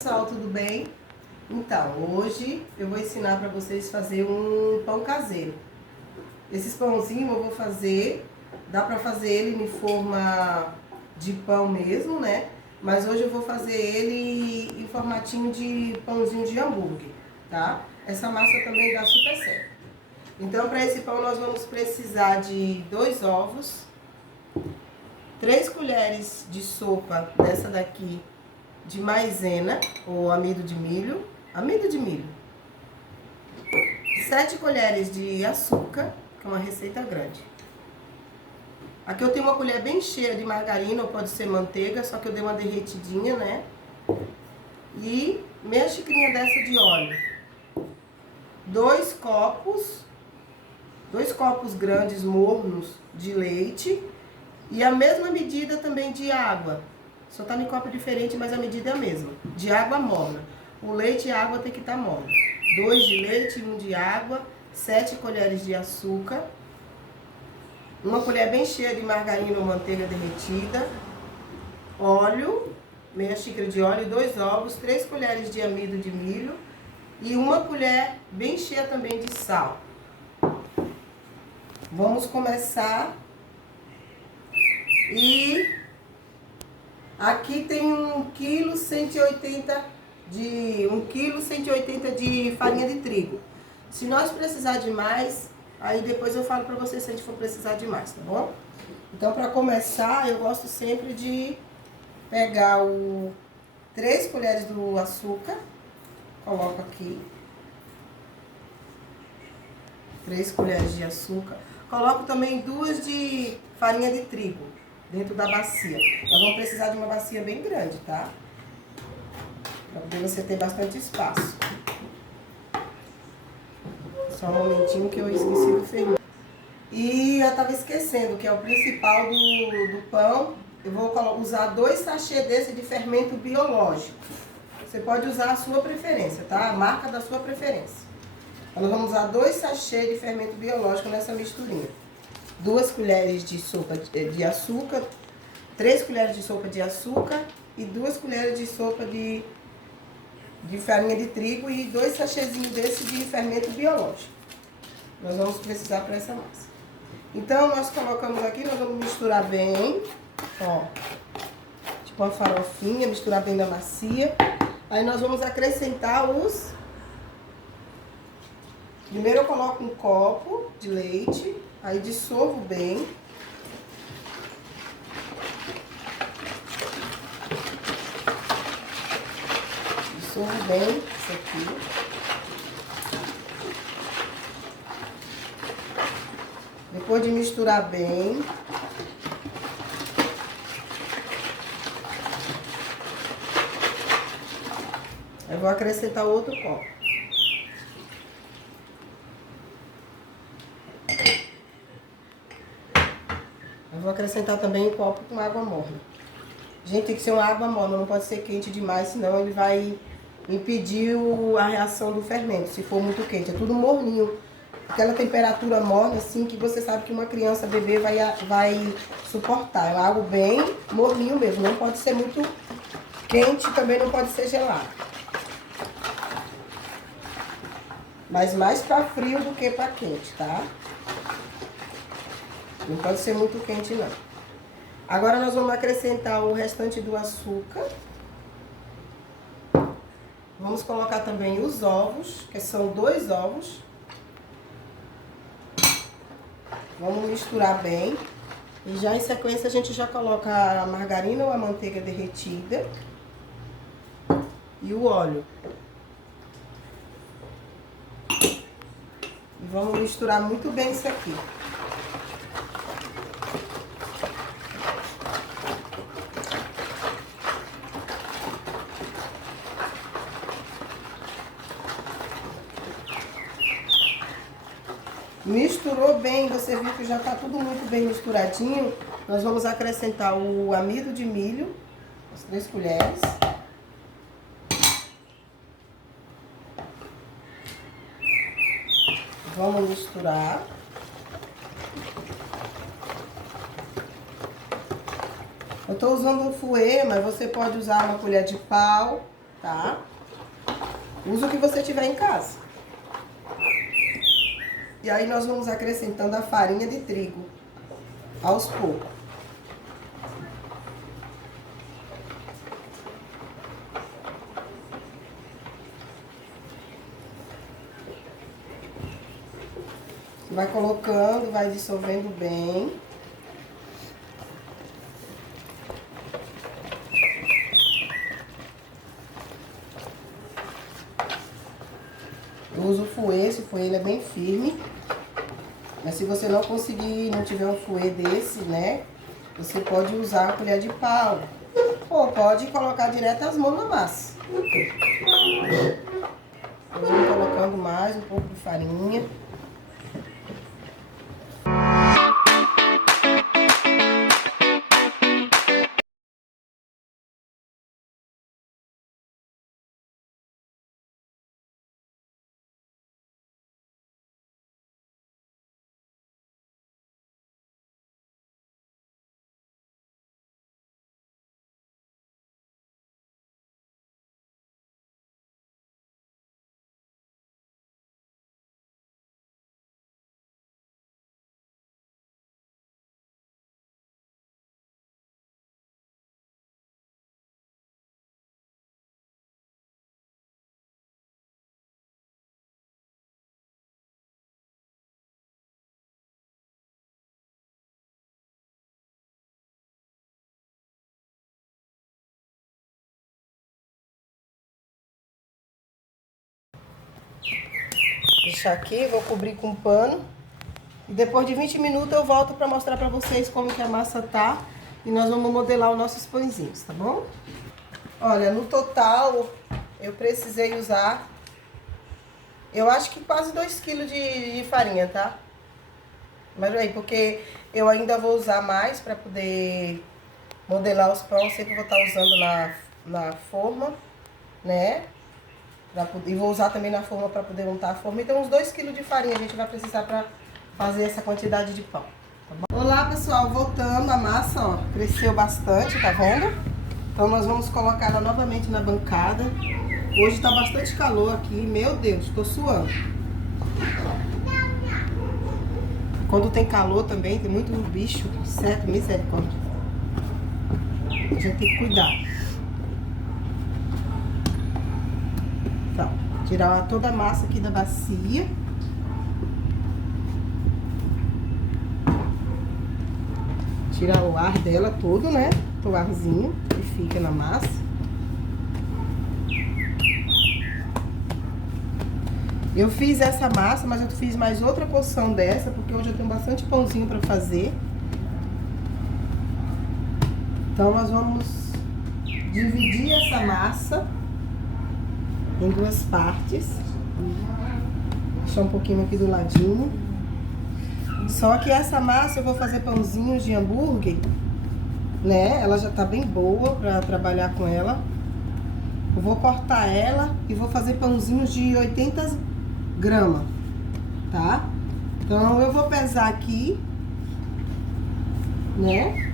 Pessoal, tudo bem? Então, hoje eu vou ensinar para vocês fazer um pão caseiro. Esses pãozinhos eu vou fazer, dá para fazer ele em forma de pão mesmo, né? Mas hoje eu vou fazer ele em formatinho de pãozinho de hambúrguer, tá? Essa massa também dá super certo. Então, para esse pão nós vamos precisar de 2 ovos, 3 colheres de sopa dessa daqui de maisena ou amido de milho, 7 colheres de açúcar, que é uma receita grande. Aqui eu tenho uma colher bem cheia de margarina, ou pode ser manteiga, só que eu dei uma derretidinha, né? E meia xicrinha dessa de óleo. 2 copos grandes mornos de leite e a mesma medida também de água. Só tá em copo diferente, mas a medida é a mesma. De água morna. O leite e a água tem que estar morna. 2 de leite e 1 de água. 7 colheres de açúcar. Uma colher bem cheia de margarina ou manteiga derretida. Óleo. Meia xícara de óleo. 2 ovos. 3 colheres de amido de milho. E uma colher bem cheia também de sal. Vamos começar. E aqui tem 1,180 kg de farinha de trigo. Se nós precisar de mais, aí depois eu falo pra vocês se a gente for precisar de mais, tá bom? Então, pra começar, eu gosto sempre de pegar 3 colheres do açúcar, coloco aqui. 3 colheres de açúcar. Coloco também 2 de farinha de trigo dentro da bacia. Nós vamos precisar de uma bacia bem grande, tá? Pra poder você ter bastante espaço. Só um momentinho que eu esqueci do fermento. E eu tava esquecendo que é o principal do pão. Eu vou usar 2 sachês desse de fermento biológico. Você pode usar a sua preferência, tá? A marca da sua preferência. Então, nós vamos usar 2 sachês de fermento biológico nessa misturinha. 2 colheres de sopa de açúcar, 3 colheres de sopa de açúcar e 2 colheres de sopa de farinha de trigo e 2 sachêzinhos desse de fermento biológico. Nós vamos precisar para essa massa. Então, nós colocamos aqui, nós vamos misturar bem, ó, tipo uma farofinha, misturar bem na macia. Aí nós vamos acrescentar os... Primeiro eu coloco um copo de leite, aí dissolvo bem. Dissolvo bem isso aqui. Depois de misturar bem, eu vou acrescentar outro copo. Eu vou acrescentar também um copo com água morna. Gente, tem que ser uma água morna, não pode ser quente demais, senão ele vai impedir a reação do fermento, se for muito quente. É tudo morninho, aquela temperatura morna, assim, que você sabe que uma criança, bebê, vai suportar. É algo bem morninho mesmo, não pode ser muito quente, também não pode ser gelado. Mas mais pra frio do que pra quente, tá? Não pode ser muito quente, não. Agora nós vamos acrescentar o restante do açúcar. Vamos colocar também os ovos, que são 2 ovos. Vamos misturar bem. E já em sequência a gente já coloca a margarina ou a manteiga derretida. E o óleo. E vamos misturar muito bem isso aqui. Misturou bem, você viu que já está tudo muito bem misturadinho. Nós vamos acrescentar o amido de milho, as 3 colheres. Vamos misturar. Eu estou usando um fouet, mas você pode usar uma colher de pau. tá? Usa o que você tiver em casa. E aí nós vamos acrescentando a farinha de trigo aos poucos. Vai colocando, vai dissolvendo bem. Eu uso o fouet, esse fouet ele é bem firme. Mas se você não conseguir, não tiver um fouet desse, né? Você pode usar a colher de pau. Ou pode colocar direto as mãos na massa. Eu vou colocando mais um pouco de farinha. Deixar aqui, vou cobrir com um pano. E depois de 20 minutos eu volto para mostrar para vocês como que a massa tá. E nós vamos modelar os nossos pãezinhos, tá bom? Olha, no total eu precisei usar, eu acho que quase 2 kg de farinha, tá? Mas aí, porque eu ainda vou usar mais para poder modelar os pães. Sempre vou estar usando na forma, né? E vou usar também na forma para poder untar a forma. Então, uns 2 kg de farinha a gente vai precisar para fazer essa quantidade de pão. Tá bom? Olá, pessoal. Voltando, a massa, ó, cresceu bastante, tá vendo? Então, nós vamos colocar ela novamente na bancada. Hoje tá bastante calor aqui. Meu Deus, tô suando. Quando tem calor também, tem muito bicho, certo? Misericórdia. A gente tem que cuidar. Então, tirar toda a massa aqui da bacia. Tirar o ar dela todo, né? O arzinho que fica na massa. Eu fiz essa massa, mas eu fiz mais outra porção dessa, porque hoje eu tenho bastante pãozinho pra fazer. Então, nós vamos dividir essa massa em 2 partes. Deixar um pouquinho aqui do ladinho. Só que essa massa eu vou fazer pãozinhos de hambúrguer, né? Ela já tá bem boa pra trabalhar com ela. Eu vou cortar ela e vou fazer pãozinhos de 80 gramas, tá? Então eu vou pesar aqui, né?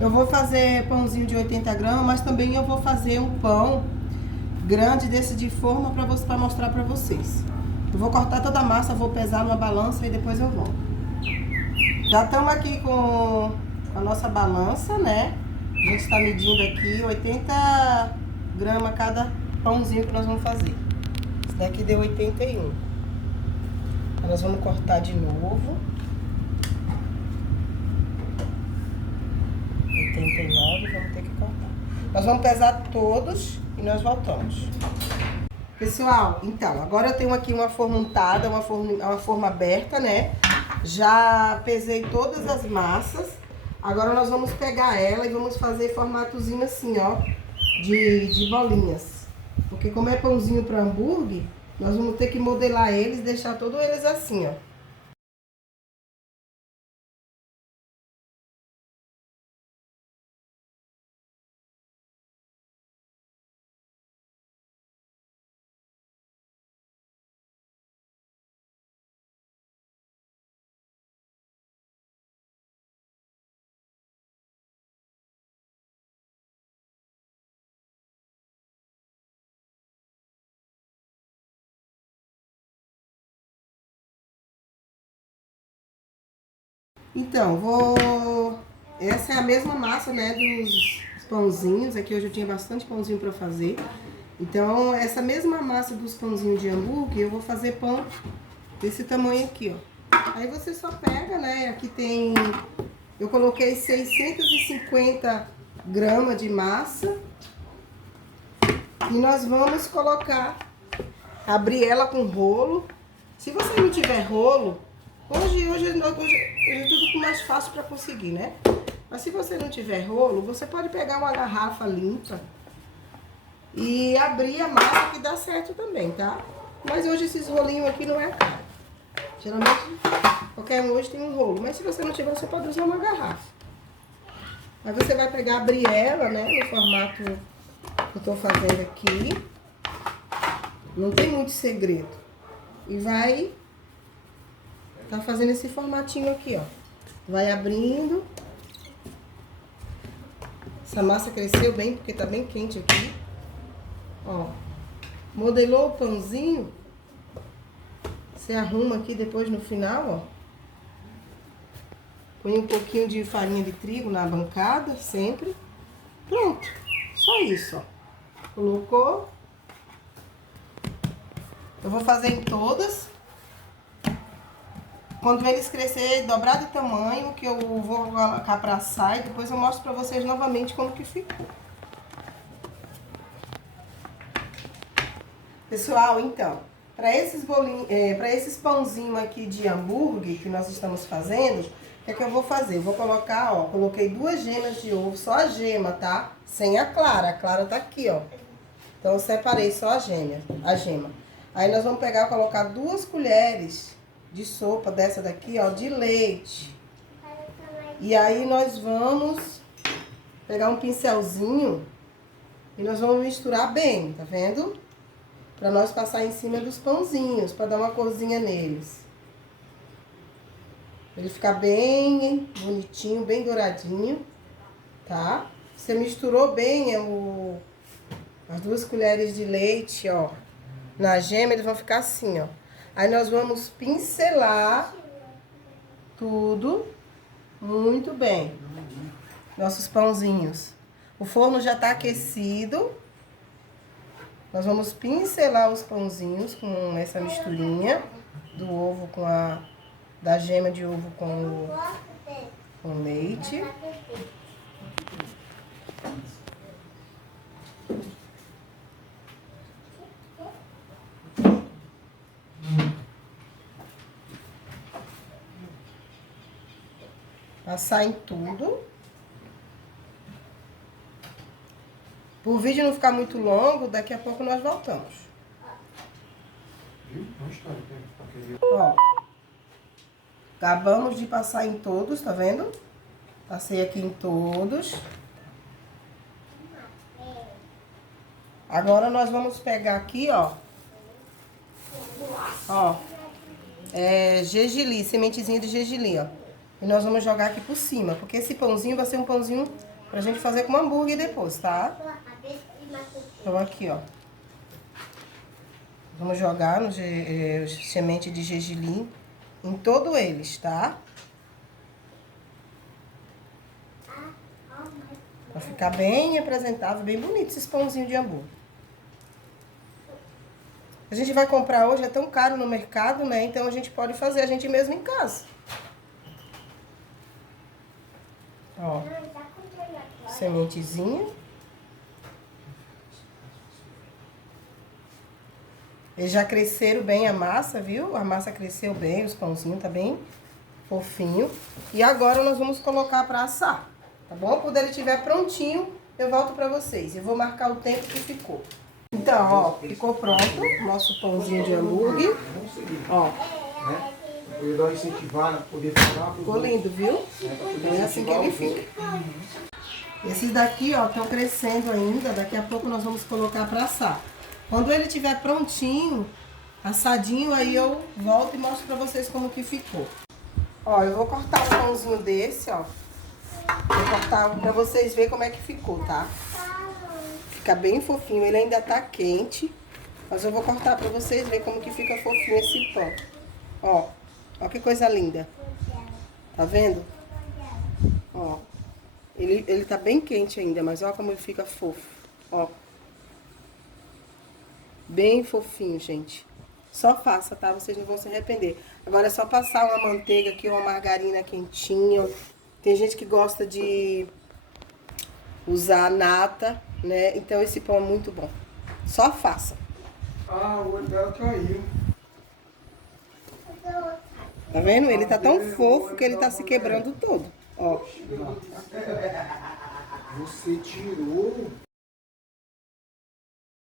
Eu vou fazer pãozinho de 80 gramas, mas também eu vou fazer um pão grande desse de forma pra mostrar pra vocês. Eu vou cortar toda a massa, vou pesar numa balança e depois eu volto. Já estamos aqui com a nossa balança, né? A gente está medindo aqui 80 gramas cada pãozinho que nós vamos fazer. Esse daqui deu 81. Então, nós vamos cortar de novo. 89, vamos ter que cortar. Nós vamos pesar todos e nós voltamos. Pessoal, então, agora eu tenho aqui uma forma untada, uma forma aberta, né? Já pesei todas as massas. Agora nós vamos pegar ela e vamos fazer formatozinho assim, ó, de bolinhas. Porque como é pãozinho para hambúrguer, nós vamos ter que modelar eles, deixar todos eles assim, ó. Então, essa é a mesma massa, né, dos pãozinhos. Aqui hoje eu tinha bastante pãozinho pra fazer. Então, essa mesma massa dos pãozinhos de hambúrguer, eu vou fazer pão desse tamanho aqui, ó. Aí você só pega, né, aqui tem... Eu coloquei 650 gramas de massa. E nós vamos colocar, abrir ela com rolo. Se você não tiver rolo, hoje é tudo mais fácil para conseguir, né? Mas se você não tiver rolo, você pode pegar uma garrafa limpa e abrir a massa que dá certo também, tá? Mas hoje esses rolinhos aqui não é caro. Geralmente, qualquer um hoje tem um rolo. Mas se você não tiver, você pode usar uma garrafa. Aí você vai pegar, abrir ela, né, no formato que eu tô fazendo aqui. Não tem muito segredo. E vai tá fazendo esse formatinho aqui, ó. Vai abrindo. Essa massa cresceu bem, porque tá bem quente aqui. Ó. Modelou o pãozinho. Você arruma aqui depois no final, ó. Põe um pouquinho de farinha de trigo na bancada, sempre. Pronto. Só isso, ó. Colocou. Eu vou fazer em todas. Quando eles crescerem, dobrar de tamanho, que eu vou colocar pra assar e depois eu mostro pra vocês novamente como que ficou. Pessoal, então, para esses bolinhos, para esses pãozinhos aqui de hambúrguer que nós estamos fazendo, o que eu vou fazer? Eu vou colocar, ó, coloquei 2 gemas de ovo, só a gema, tá? Sem a clara tá aqui, ó. Então eu separei só a gema. Aí nós vamos pegar e colocar 2 colheres de sopa dessa daqui, ó, de leite. E aí nós vamos pegar um pincelzinho e nós vamos misturar bem, tá vendo? Pra nós passar em cima dos pãozinhos, pra dar uma corzinha neles. Ele ficar bem bonitinho, bem douradinho, tá? Você misturou bem as 2 colheres de leite, ó, na gema, eles vão ficar assim, ó. Aí nós vamos pincelar tudo muito bem. Nossos pãozinhos. O forno já tá aquecido. Nós vamos pincelar os pãozinhos com essa misturinha do ovo com da gema de ovo com leite. Passar em tudo. Por vídeo não ficar muito longo, daqui a pouco nós voltamos. Ó, acabamos de passar em todos, tá vendo? Passei aqui em todos. Agora nós vamos pegar aqui, ó. Ó, gergelim, sementezinha de gergelim, ó. E nós vamos jogar aqui por cima, porque esse pãozinho vai ser um pãozinho pra gente fazer com hambúrguer depois, tá? Então aqui, ó. Vamos jogar no semente de gergelim em todos eles, tá? Pra ficar bem apresentável, bem bonito esses pãozinhos de hambúrguer. A gente vai comprar hoje, é tão caro no mercado, né? Então a gente pode fazer a gente mesmo em casa. Ó, sementezinha. Eles já cresceram bem a massa, viu? A massa cresceu bem, os pãozinhos tá bem fofinho. E agora nós vamos colocar pra assar, tá bom? Quando ele estiver prontinho, eu volto pra vocês. Eu vou marcar o tempo que ficou. Então, ó, ficou pronto o nosso pãozinho de hambúrguer. Ó. Eu ia dar uma incentivada, poder falar. Ficou lindo, viu? É assim que ele fica. Esses daqui, ó, estão crescendo ainda. Daqui a pouco nós vamos colocar pra assar. Quando ele estiver prontinho, assadinho, aí eu volto e mostro pra vocês como que ficou. Ó, eu vou cortar um pãozinho desse, ó. Vou cortar pra vocês verem como é que ficou, tá? Fica bem fofinho. Ele ainda tá quente. Mas eu vou cortar pra vocês verem como que fica fofinho esse pão. Ó. Ó que coisa linda. Tá vendo? Ó. Ele tá bem quente ainda, mas olha como ele fica fofo. Ó. Bem fofinho, gente. Só faça, tá? Vocês não vão se arrepender. Agora é só passar uma manteiga aqui, uma margarina quentinha. Tem gente que gosta de usar nata, né? Então esse pão é muito bom. Só faça. Ah, o olho dela caiu. Tá vendo? Ele tá tão fofo que ele tá se quebrando todo. Ó. Você tirou